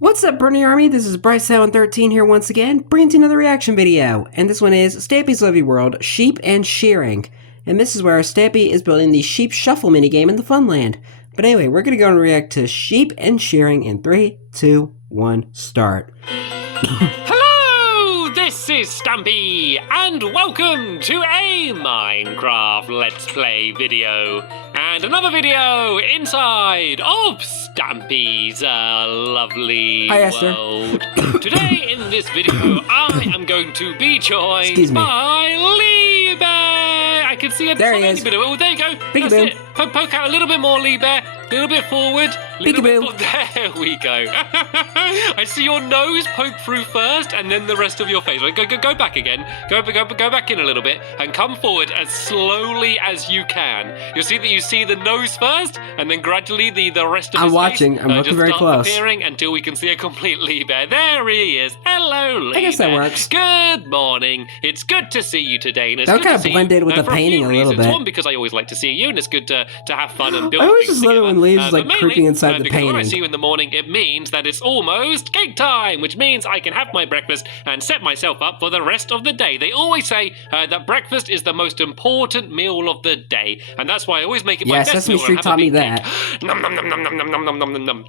What's up, Bernie Army? This is BryceAllen13 here once again, bringing you another reaction video. And this one is Stampy's Lovely World, Sheep and Shearing. And this is where Stampy is building the Sheep Shuffle minigame in the Funland. But anyway, we're going to go and react to Sheep and Shearing in 3, 2, 1, start. Hello, this is Stampy, and welcome to a Minecraft Let's Play video. And another video inside of Stampy's lovely world. Today in this video, I am going to be joined by Lee Bear. I can see a tiny bit of it. Oh, there you go. That's it. Poke out a little bit more, Lee Bear. A little bit forward. There we go. I see your nose poke through first, and then the rest of your face. Go back again. Go back in a little bit, and come forward as slowly as you can. You'll see that you see the nose first, and then gradually the rest of his face. I'm looking very close. Appearing until we can see a complete Lee Bear. There he is. Hello, Lee Bear. I guess that works. Good morning. It's good to see you today. And it's that kind of blended with the painting a little bit. One, because I always like to see you, and it's good to have fun and build I always things just love it when Lee's together. like creeping inside the painting. When I see you in the morning, it means that it's almost cake time, which means I can have my breakfast and set myself up for the rest of the day. They always say that breakfast is the most important meal of the day, and that's why I always make it my best Sesame meal. Street taught me that. Nom nom nom nom nom nom nom nom nom nom.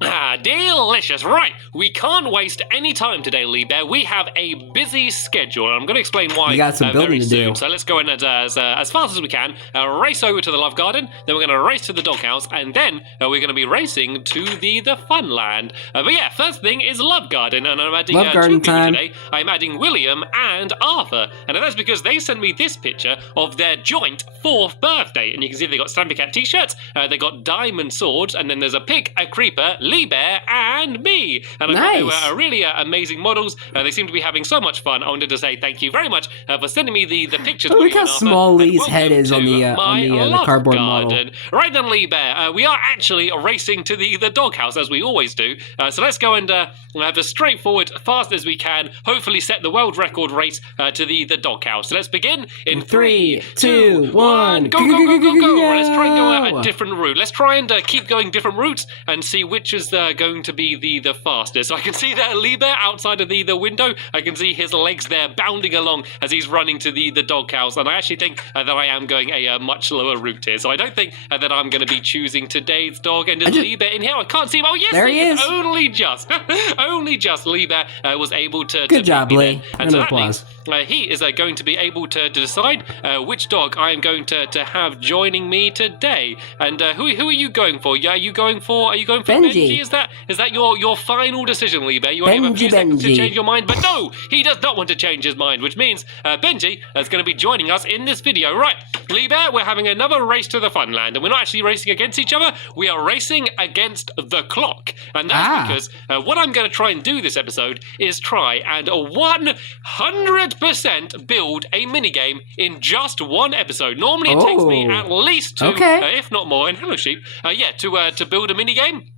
Ah, delicious. Right, we can't waste any time today, Lee Bear. We have a busy schedule, and I'm going to explain why we got some building to do. So let's go in as fast as we can, race over to the Love Garden, then we're going to race to the doghouse, and then we're going to be racing to the Funland. But yeah, first thing is Love Garden, and I'm adding two people today. I'm adding William and Arthur, and that's because they sent me this picture of their joint 4th birthday, and you can see they got Stampy Cat t-shirts, they got diamond swords, and then there's a pig, a creeper, Lee Bear, and me. And I thought they were really amazing models. They seem to be having so much fun. I wanted to say thank you very much for sending me the pictures. Look how small Lee's head is on the cardboard model. Right then, Lee Bear, we are actually racing to the doghouse, as we always do. So let's go and have a straightforward, fast as we can, hopefully set the world record race to the doghouse. So let's begin in 3, 2, 1. Go. Let's try and go a different route. Let's try and keep going different routes and see which is going to be the fastest. So I can see that Lee Bear outside of the window. I can see his legs there bounding along as he's running to the doghouse. And I actually think that I am going a much slower route here. So I don't think that I'm going to be choosing today's dog. And is Lee Bear in here? I can't see him. Oh, yes, there he is. Only just Lee Bear was able to. Good job, Lee. And so that means he is going to be able to decide which dog I am going to have joining me today. And who are you going for? Are you going for Benji? Is that your final decision, Lee Bear? You only have a few seconds to change your mind, but no, he does not want to change his mind, which means Benji is going to be joining us in this video. Right, Lee Bear, we're having another race to the Funland, and we're not actually racing against each other. We are racing against the clock, and that's because what I'm going to try and do this episode is try and 100% build a minigame in just one episode. Normally, it takes me at least 2, if not more. And hello, sheep. To build a minigame.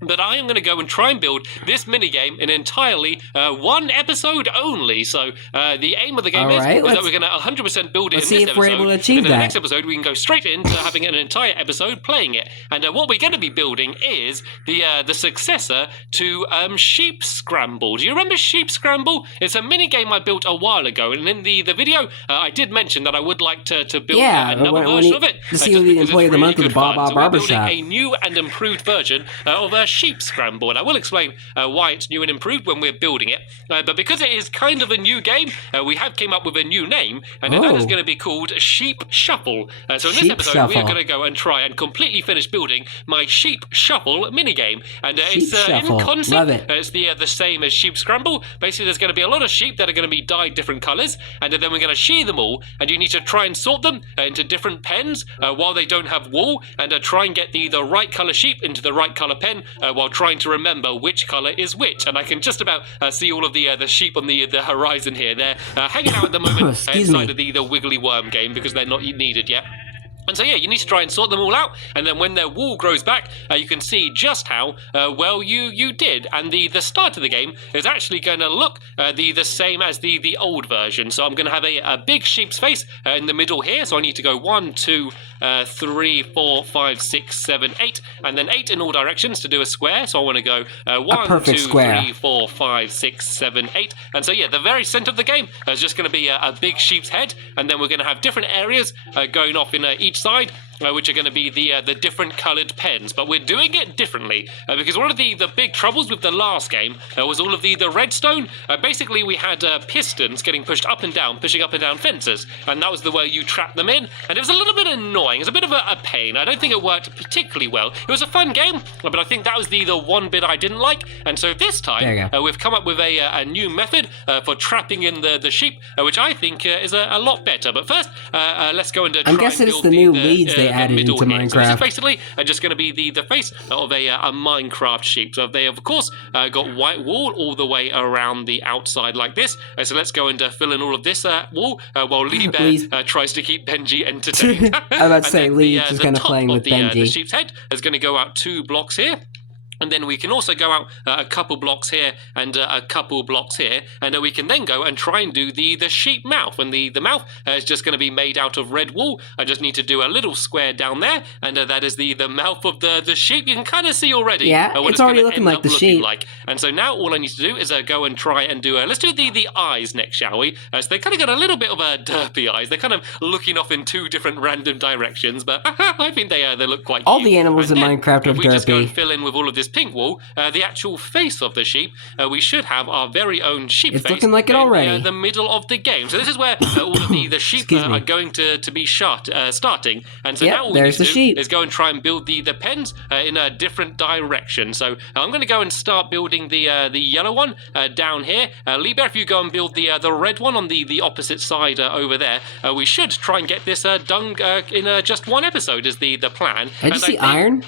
But I am going to go and try and build this minigame in entirely one episode only. So the aim of the game is that we're going to 100% build it in this episode. We're able to achieve and in the next episode, we can go straight into having an entire episode playing it. And what we're going to be building is the successor to Sheep Scramble. Do you remember Sheep Scramble? It's a minigame I built a while ago. And in the video, I did mention that I would like to build another version of it. To see the employee of the month of the Bob Barbershop. A new and improved version of Sheep Scramble, and I will explain why it's new and improved when we're building it. But because it is kind of a new game, we have came up with a new name, and that is going to be called Sheep Shuffle. So in this episode, we are going to go and try and completely finish building my Sheep Shuffle minigame. And it's in concept, it's the same as Sheep Scramble. Basically, there's going to be a lot of sheep that are going to be dyed different colours, and then we're going to shear them all, and you need to try and sort them into different pens while they don't have wool, and try and get the right colour sheep into the right colour pen while trying to remember which colour is which. And I can just about see all of the sheep on the horizon here. They're hanging out at the moment inside of the Wiggly Worm game because they're not needed yet. And so yeah, you need to try and sort them all out, and then when their wool grows back, you can see just how well you did. And the start of the game is actually going to look the same as the old version. So I'm going to have a big sheep's face in the middle here. So I need to go 1, 2, 3, 4, 5, 6, 7, 8, and then 8 in all directions to do a square. So I want to go 1, 2, 3, 4, 5, 6, 7, 8. And so yeah, the very center of the game is just going to be a big sheep's head, and then we're going to have different areas going off in each side, which are going to be the different coloured pens. But we're doing it differently because one of the big troubles with the last game was all of the redstone. Basically, we had pistons getting pushed up and down, pushing up and down fences, and that was the way you trap them in. And it was a little bit annoying. It was a bit of a pain. I don't think it worked particularly well. It was a fun game, but I think that was the one bit I didn't like. And so this time, we've come up with a new method for trapping in the sheep, which I think is a lot better. But first, let's go and try and build it's the new leads they added into Minecraft. So this is basically just going to be the face of a Minecraft sheep. So they have, of course, got white wool all the way around the outside like this. So let's go and fill in all of this wool while Lee Bear tries to keep Benji entertained. I was about to say, Lee's just kind of playing with Benji. The sheep's head is going to go out 2 blocks here. And then we can also go out a couple blocks here and a couple blocks here, and we can then go and try and do the sheep mouth. And the mouth is just going to be made out of red wool. I just need to do a little square down there, and that is the mouth of the sheep. You can kind of see already. Yeah, it's already looking like the sheep. And so now all I need to do is go and try and do let's do the eyes next, shall we? So they kind of got a little bit of derpy eyes. They're kind of looking off in 2 different random directions, but I think they look quite cute. All the animals in Minecraft are derpy. If we just go and fill in with all of this pink wool, the actual face of the sheep, we should have our very own sheep face. It's looking like it already. In the middle of the game. So this is where all of the sheep are going to be starting. And so now all we need to do is go and try and build the pens in a different direction. So I'm going to go and start building the yellow one down here. Lee Bear, if you go and build the red one on the opposite side over there, we should try and get this done in just one episode is the plan. Did you see iron?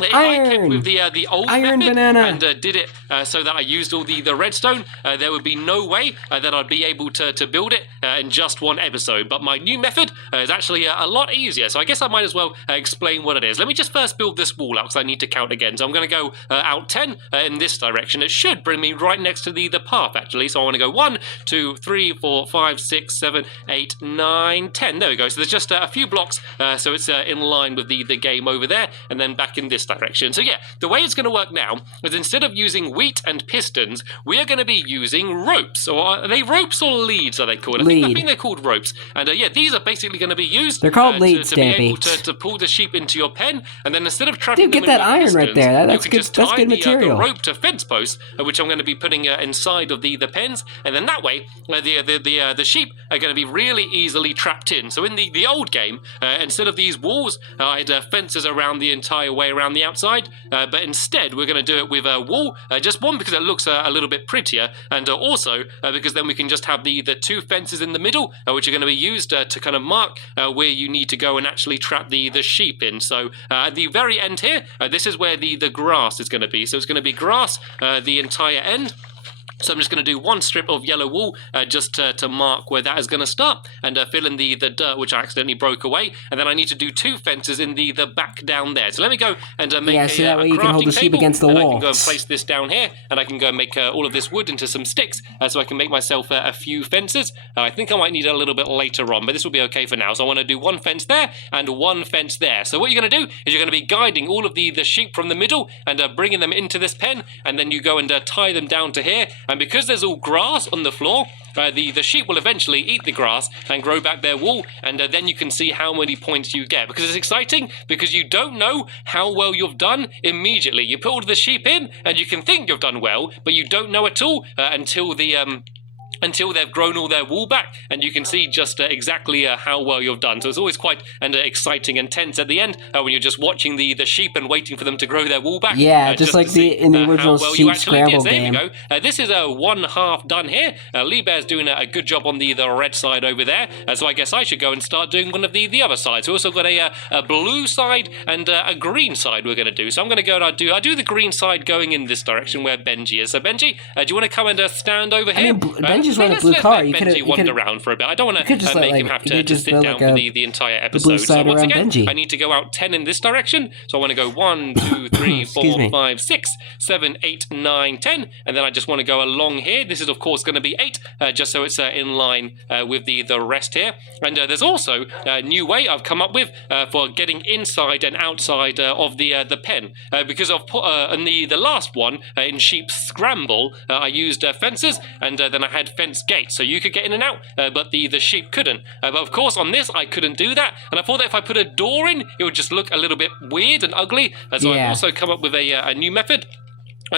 I kept with the old iron method banana. And did it so that I used all the redstone. There would be no way that I'd be able to build it in just one episode. But my new method is actually a lot easier. So I guess I might as well explain what it is. Let me just first build this wall out because I need to count again. So I'm going to go out 10 in this direction. It should bring me right next to the path actually. So I want to go 1, 2, 3, 4, 5, 6, 7, 8, 9, 10. There we go. So there's just a few blocks. So it's in line with the game over there. And then back in this direction. So yeah, the way it's going to work now is instead of using wheat and pistons, we are going to be using ropes. Or are they ropes or leads are they called? I think they're called ropes. And yeah, these are basically going to be used. They're called leads, to be able to pull the sheep into your pen. And then instead of trapping them in with pistons, iron right there. That's you can good. just That's tie good material. the rope to fence posts, which I'm going to be putting inside of the pens. And then that way, the sheep are going to be really easily trapped in. So in the old game, instead of these walls, I had fences around the entire way around the outside. But instead, we're going to do it with a wall. Just one, because it looks a little bit prettier, and also because then we can just have the 2 fences in the middle, which are going to be used to kind of mark where you need to go and actually trap the sheep in. So at the very end here, this is where the grass is going to be. So it's going to be grass the entire end. So I'm just going to do 1 strip of yellow wool just to mark where that is going to start, and fill in the dirt which I accidentally broke away, and then I need to do 2 fences in the back down there. So let me go and make so that way you can hold the sheep against the wall. wall. I can go and place this down here, and I can go and make all of this wood into some sticks, so I can make myself a few fences. I think I might need it a little bit later on, but this will be okay for now. So I want to do 1 fence there and 1 fence there. So what you're going to do is you're going to be guiding all of the sheep from the middle and bringing them into this pen, and then you go and tie them down to here. And because there's all grass on the floor, the sheep will eventually eat the grass and grow back their wool, and then you can see how many points you get. Because it's exciting, because you don't know how well you've done immediately. You put all the sheep in, and you can think you've done well, but you don't know at all until they've grown all their wool back, and you can see just exactly how well you've done. So it's always quite exciting and tense at the end when you're just watching the sheep and waiting for them to grow their wool back. Yeah, just like in the original Sheep Scramble game. There we go. This is 1/2 done here. Lee Bear's doing a good job on the red side over there, so I guess I should go and start doing one of the other sides. We also got a blue side and a green side we're going to do. So I'm going to go and I do the green side going in this direction where Benji is. So Benji, do you want to come and stand over here? Benji's just run a blue car. You Benji wander around for a bit. I don't want to make him have to sit down for the entire episode. So once again, I need to go out 10 in this direction. So I want to go 1, 2, 3, 4, 5, 6, 7, 8, 9, 10, and then I just want to go along here. This is of course going to be 8, just so it's in line with the rest here. And there's also a new way I've come up with for getting inside and outside of the pen, because I've put in the last one in Sheep Scramble, I used fences, and then I had fence gates, so you could get in and out, but the sheep couldn't. But of course on this I couldn't do that, and I thought that if I put a door in, it would just look a little bit weird and ugly. So I've also come up with a new method.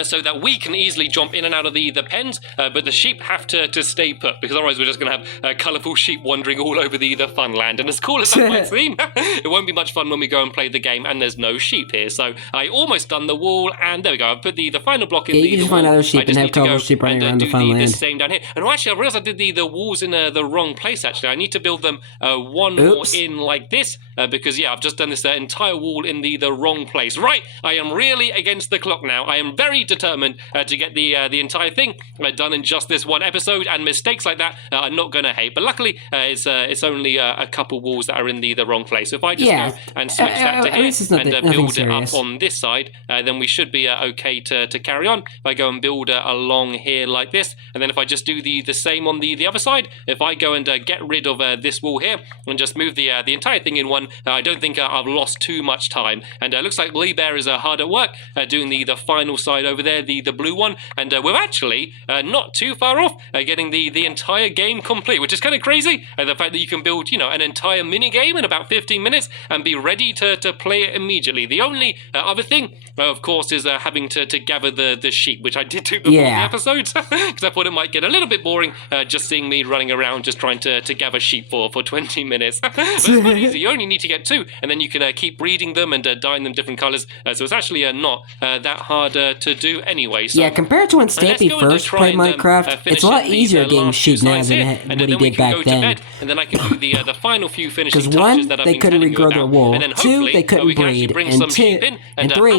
So that we can easily jump in and out of the pens, but the sheep have to stay put, because otherwise we're just going to have colourful sheep wandering all over the fun land. And as cool as that might seem, it won't be much fun when we go and play the game and there's no sheep here. So I almost done the wall, and there we go. I've put the final block in the you just wall. find other sheep and have colourful sheep running around the fun land. The same down here. And actually I realised I did the walls in the wrong place actually. I need to build them one more in like this, because I've just done this entire wall in the wrong place. Right, I am really against the clock now. I am very determined to get the entire thing done in just this one episode, and mistakes like that I'm not going to hate. But luckily it's only a couple walls that are in the wrong place. So if I just go and switch that to here and build it up on this side, then we should be okay to carry on. If I go and build along here like this, and then if I just do the same on the other side, if I go and get rid of this wall here and just move the entire thing in one, I don't think I've lost too much time. And it looks like Lee Bear is hard at work doing the final side over there, the blue one, and we're actually not too far off getting the entire game complete, which is kind of crazy. The fact that you can build an entire mini game in about 15 minutes and be ready to play it immediately. The only other thing of course is having to gather the sheep, which I did do before the episodes, because I thought it might get a little bit boring just seeing me running around just trying to gather sheep for 20 minutes. But it's quite easy. You only need to get 2, and then you can keep breeding them and dyeing them different colours, so it's actually not that hard to do anyway. So compared to when Stampy first played Minecraft, it's a lot easier getting sheep now than what he did back then. And then I can do the final few finishing touches that I've been telling you about. Because 1, they couldn't regrow their wool, and then 2, they couldn't breed, and 3,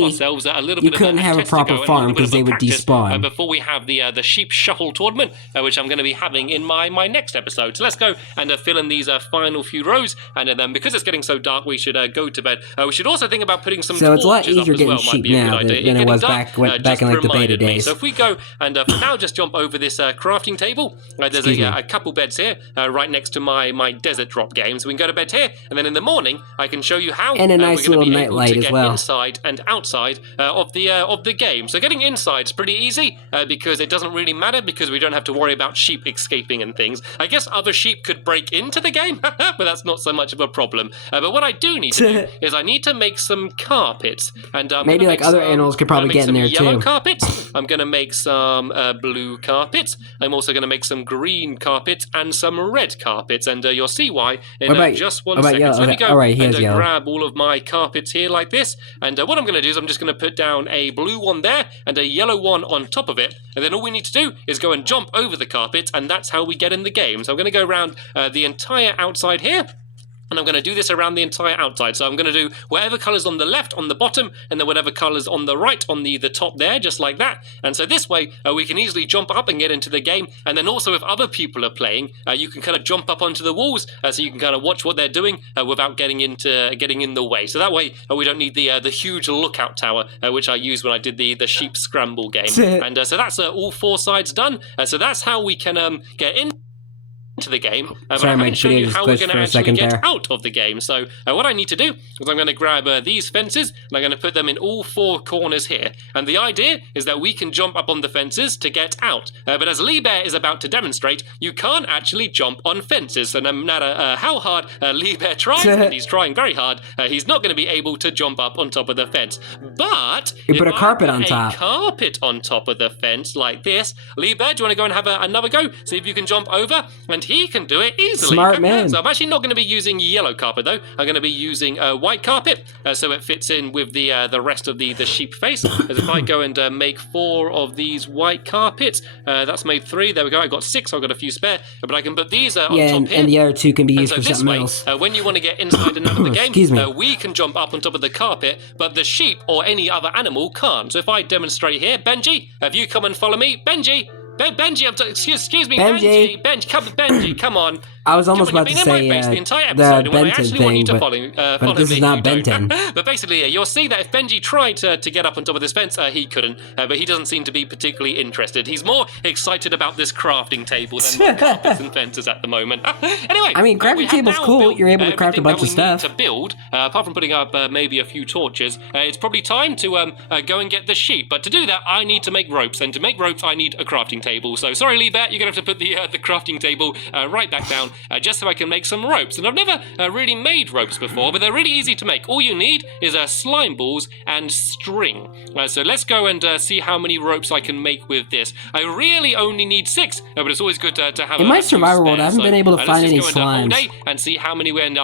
you couldn't have a proper farm because they would despawn. Before we have the sheep shuffle tournament, which I'm going to be having in my next episode. So let's go and fill in these final few rows, and then because it's getting so dark, we should go to bed. We should also think about putting some torches up as well. So it's a lot easier getting sheep now than it was back in like the beta days. So if we go and for now just jump over this crafting table, there's a couple beds here right next to my desert drop game, so we can go to bed here, and then in the morning I can show you how and a nice little night light as well inside and outside of the game. So getting inside is pretty easy because it doesn't really matter, because we don't have to worry about sheep escaping and things. I guess other sheep could break into the game, but that's not so much of a problem. But what I do need to do is I need to make some carpets, and maybe like other animals could probably get in there yellow too. Carpets. I'm going to make some blue carpets. I'm also going to make some green carpets and some red carpets, and you'll see why in just one second. So let me go and grab all of my carpets here like this, and what I'm going to do is I'm just going to put down a blue one there and a yellow one on top of it, and then all we need to do is go and jump over the carpet, and that's how we get in the game. So I'm going to go around the entire outside here, and I'm going to do this around the entire outside. So I'm going to do whatever colours on the left on the bottom, and then whatever colours on the right on the top there, just like that. And so this way we can easily jump up and get into the game. And then also if other people are playing, you can kind of jump up onto the walls, so you can kind of watch what they're doing without getting in the way. So that way we don't need the huge lookout tower, which I used when I did the sheep scramble game. And so that's all 4 sides done. So that's how we can get in to the game, but I haven't shown you how we're going to actually get out of the game. So what I need to do is I'm going to grab these fences, and I'm going to put them in all 4 corners here. And the idea is that we can jump up on the fences to get out. But as Lee Bear is about to demonstrate, you can't actually jump on fences. So no matter how hard Lee Bear tries, and he's trying very hard, he's not going to be able to jump up on top of the fence. But you put a carpet on top. Carpet on top of the fence like this. Lee Bear, do you want to go and have another go? See if you can jump over, and he can do it easily. Smart man. So I'm actually not going to be using yellow carpet though. I'm going to be using white carpet, so it fits in with the rest of the sheep face. As if I go and make 4 of these white carpets, that's made 3. There we go. I got 6. So I've got a few spare, but I can put these on top here. And the other 2 can be used for something else. When you want to get inside and out of the game, we can jump up on top of the carpet, but the sheep or any other animal can't. So if I demonstrate here, Benji, have you come and follow me? Benji, Benji, excuse me, Benji. Benji, come on. I was almost about to You've been say in my face the entire the episode, and I Ben 10 actually want you thing, to but follow this me. is not You Ben don't. 10. But basically, you'll see that if Benji tried to get up on top of this fence, he couldn't. But he doesn't seem to be particularly interested. He's more excited about this crafting table than carpets and fences at the moment. Anyway, I mean, crafting table's cool. You're able to craft a bunch of stuff. To build, apart from putting up maybe a few torches, it's probably time to go and get the sheep. But to do that, I need to make ropes, and to make ropes, I need a crafting table. So sorry, Leebert, you're gonna have to put the crafting table right back down, just so I can make some ropes. And I've never really made ropes before, but they're really easy to make. All you need is slime balls and string. So let's go and see how many ropes I can make with this. I really only need 6, but it's always good to have. In my survival world, I haven't been able to find any slimes. Let's just go and see how many we end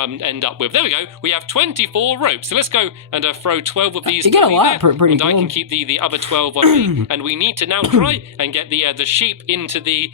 up with. There we go. We have 24 ropes. So let's go and throw 12 of these. You get a lot, pretty and cool. I can keep the other 12 on me. And we need to now try and get the sheep into the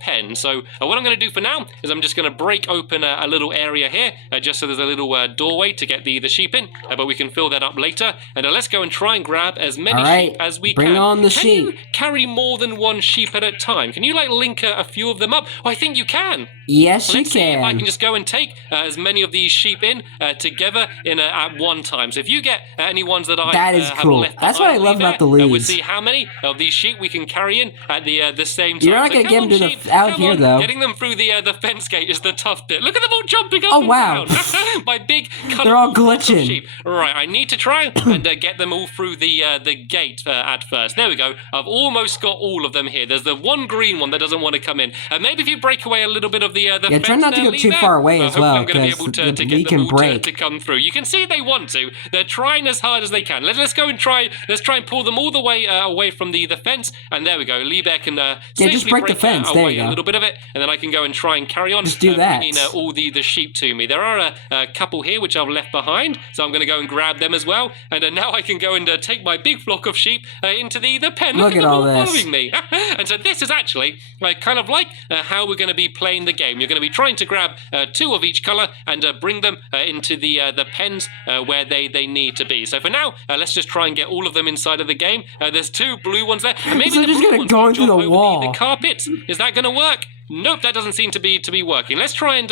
pen. So what I'm going to do for now is I'm just going to break open a little area here, just so there's a little doorway to get the sheep in. But we can fill that up later. And let's go and try and grab as many sheep as we can. Bring on the sheep. sheep. You carry more than one sheep at a time? Can you link a few of them up? Oh, I think you can. Yes, Let's you see if I can. can just go and take as many of these sheep in together at one time. So if you get any ones that I That is have cool. left That's what I love about the leaves. we'll see how many of these sheep we can carry in at the same time. You're not going to get them to out here, though. Getting them through the fence gate is the tough bit. Look at them all jumping up Oh, and wow. down. My big They're all colourful glitching. sheep. Right, I need to try and get them all through the gate at first. There we go. I've almost got all of them here. There's the one green one that doesn't want to come in. Maybe if you break away a little bit of the fence, try not to go too far away as well, I'm going to be because able to we get can them all break. to come through. You can see they want to. They're trying as hard as they can. Let's go and try. Let's try and pull them all the way away from the fence. And there we go. Liebeck can just break the fence. There away you go. a little bit of it, and then I can go and try and carry on. Just do that. Bringing all the sheep to me. There are a couple here which I've left behind, so I'm going to go and grab them as well. And now I can go and take my big flock of sheep into the pen. Look at them all this. following me. And so this is actually kind of like how we're going to be playing the game. You're going to be trying to grab 2 of each colour and bring them into the pens where they need to be. So for now, let's just try and get all of them inside of the game. There's 2 blue ones there. And maybe So the just blue gonna ones go will into jump the over wall. the carpets. Is that going to work? Nope, that doesn't seem to be working. Let's try and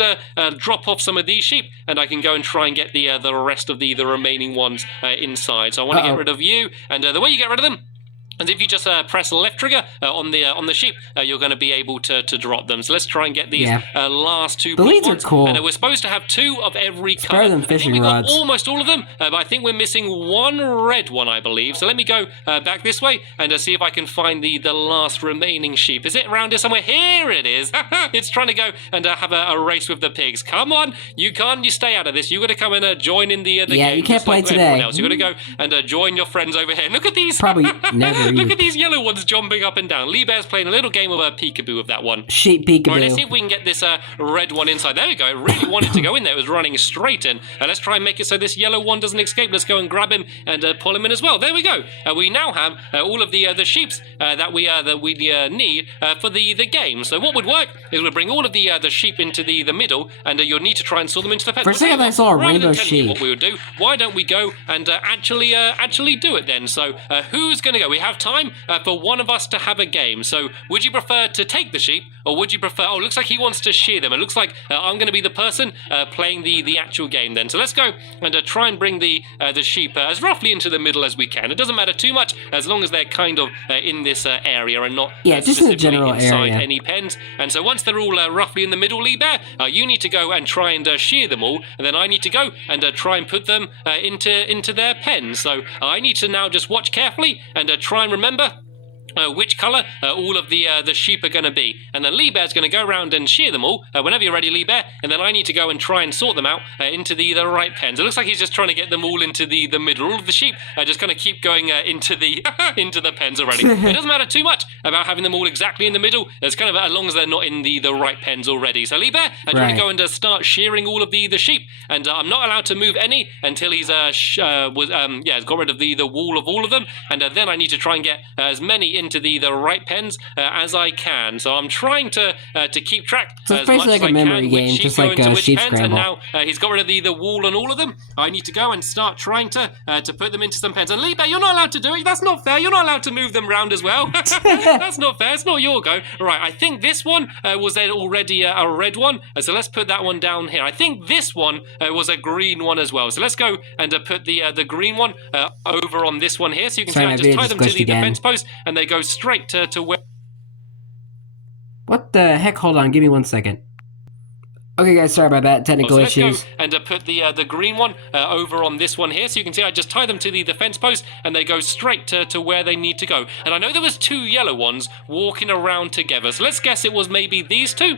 drop off some of these sheep, and I can go and try and get the rest of the remaining ones inside. So I want to get rid of you, and the way you get rid of them. And if you just press left trigger on the sheep, you're going to be able to drop them. So let's try and get these last 2 The blue leads are ones. cool. And we're supposed to have 2 of every It's colour. better than I think fishing we've got rods. almost all of them, but I think we're missing 1 red one, I believe. So let me go back this way and see if I can find the last remaining sheep. Is it around here somewhere? Here it is. It's trying to go and have a race with the pigs. Come on, you stay out of this. You got to come and join in the game. Yeah, you can't just like play everyone today. else. You got to go and join your friends over here. Look at these. Probably never Look eat. at these yellow ones jumping up and down. Lee Bear's playing a little game of peekaboo with that one. Sheep All right, let's see peekaboo. if we can get this red one inside. There we go. It really wanted to go in there. It was running straight in. Let's try and make it so this yellow one doesn't escape. Let's go and grab him and pull him in as well. There we go. We now have all of the sheeps that we need for the game. So what would work is we'll bring all of the sheep into the middle, and you'll need to try and sort them into the pen. For a second, I saw a Rather than rainbow telling you sheep. what we would do, why don't we go and actually do it then? So who's going to go? We have time for one of us to have a game. So would you prefer to take the sheep, or would you prefer... Oh, it looks like he wants to shear them. It looks like I'm going to be the person playing the actual game then. So let's go and try and bring the sheep as roughly into the middle as we can. It doesn't matter too much as long as they're kind of in this area and not Yeah, just in the specifically general inside area. any pens. And so once they're all roughly in the middle, Lee Bear, you need to go and try and shear them all, and then I need to go and try and put them into their pens. So I need to now just watch carefully and try and remember which colour all of the sheep are going to be. And then Lee Bear's going to go around and shear them all whenever you're ready, Lee Bear, and then I need to go and try and sort them out into the right pens. It looks like he's just trying to get them all into the middle. All of the sheep just kind of keep going into the into the pens already. It doesn't matter too much about having them all exactly in the middle. It's kind of as long as they're not in the right pens already. So Lee Bear, I'm going to go and start shearing all of the sheep, and I'm not allowed to move any until he's has got rid of the wool of all of them, and then I need to try and get as many into the right pens as I can. So I'm trying to keep track So it's as much basically as like a I memory can, game, which sheep just go like into a which sheep pens, and scramble. now he's got rid of the wall on all of them. I need to go and start trying to put them into some pens. And Liebe, you're not allowed to do it. That's not fair. You're not allowed to move them round as well. That's not fair. It's not your go. Right, I think this one was already a red one. So let's put that one down here. I think this one was a green one as well. So let's go and put the green one over on this one here. So you can see I just tie them to the fence post, and they go straight to where... What the heck? Hold on, give me 1 second. Okay guys, sorry about that, technical issues. Let's go and put the green one over on this one here. So you can see I just tie them to the fence post, and they go straight to where they need to go. And I know there was 2 yellow ones walking around together. So let's guess it was maybe these 2.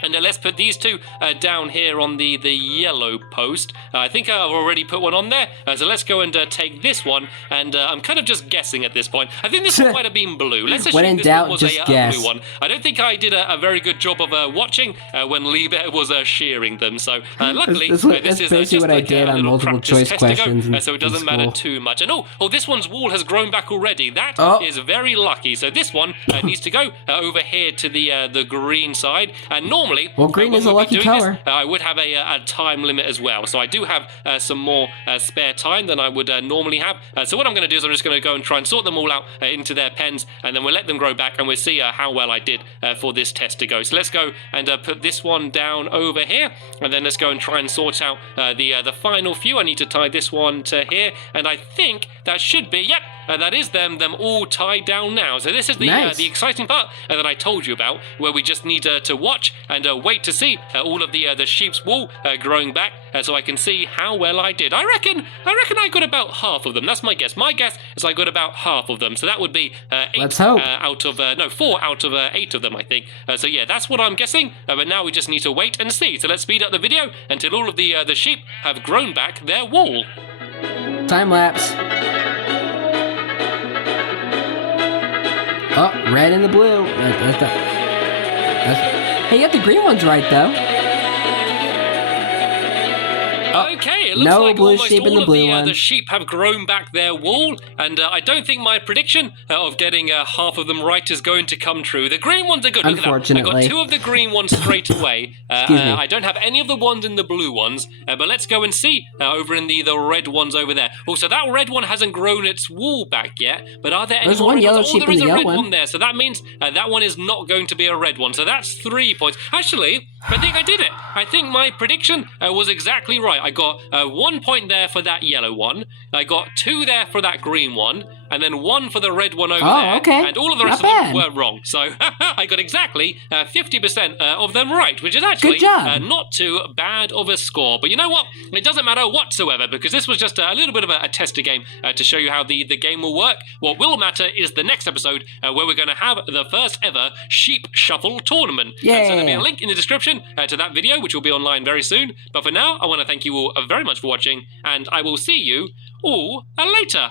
And let's put these 2 down here on the yellow post. I think I've already put one on there. So let's go and take this one. And I'm kind of just guessing at this point. I think this one might have been blue. Let's assume this one was a blue one. I don't think I did a very good job of watching when Liebe was shearing them. So luckily, this is basically what I did on multiple choice questions. So it doesn't matter too much. And oh, this one's wall has grown back already. That is very lucky. So this one needs to go over here to the green side. And normally, well, green is a lucky color. I would have a time limit as well, so I do have some more spare time than I would normally have. So what I'm going to do is I'm just going to go and try and sort them all out into their pens, and then we'll let them grow back, and we'll see how well I did for this test to go. So let's go and put this one down over here, and then let's go and try and sort out the final few. I need to tie this one to here, and I think that should be, yep, that is them all tied down now. So this is the exciting part that I told you about, where we just need to watch and wait to see all of the sheep's wool growing back, so I can see how well I did. I reckon I got about half of them. That's my guess. My guess is I got about half of them. So that would be 8 out of 4 out of 8 of them, I think. So yeah, that's what I'm guessing. But now we just need to wait and see. So let's speed up the video until all of the sheep have grown back their wool. Time lapse. Oh, red and the blue. Hey, you got the green ones right, though. Okay, it looks like almost all of the sheep have grown back their wool, and I don't think my prediction of getting half of them right is going to come true. The green ones are good. Unfortunately. Look at that. I got 2 of the green ones straight away. I don't have any of the ones in the blue ones, but let's go and see over in the red ones over there. Also, that red one hasn't grown its wool back yet, but are there any more red ones? Oh, there is a red one there, so that means that one is not going to be a red one, so that's 3 points. Actually, I think I did it. I think my prediction was exactly right. I got 1 point there for that yellow one. I got 2 there for that green one, and then 1 for the red one over there. Okay. And all of the rest of them were wrong. So I got exactly 50% of them right, which is actually not too bad of a score. But you know what? It doesn't matter whatsoever, because this was just a little bit of a tester game to show you how the game will work. What will matter is the next episode, where we're going to have the first ever sheep shuffle tournament. Yeah. So there'll be a link in the description to that video, which will be online very soon. But for now, I want to thank you all very much for watching, and I will see you all later.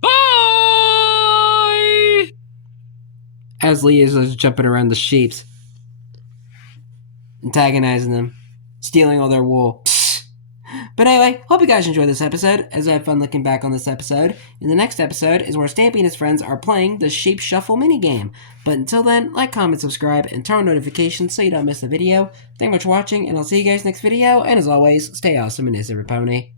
Bye! As Lee is jumping around the sheeps, antagonizing them, stealing all their wool. But anyway, hope you guys enjoyed this episode, as I had fun looking back on this episode. In the next episode is where Stampy and his friends are playing the Sheep Shuffle minigame. But until then, like, comment, subscribe, and turn on notifications so you don't miss the video. Thank you much for watching, and I'll see you guys next video, and as always, stay awesome and is every pony.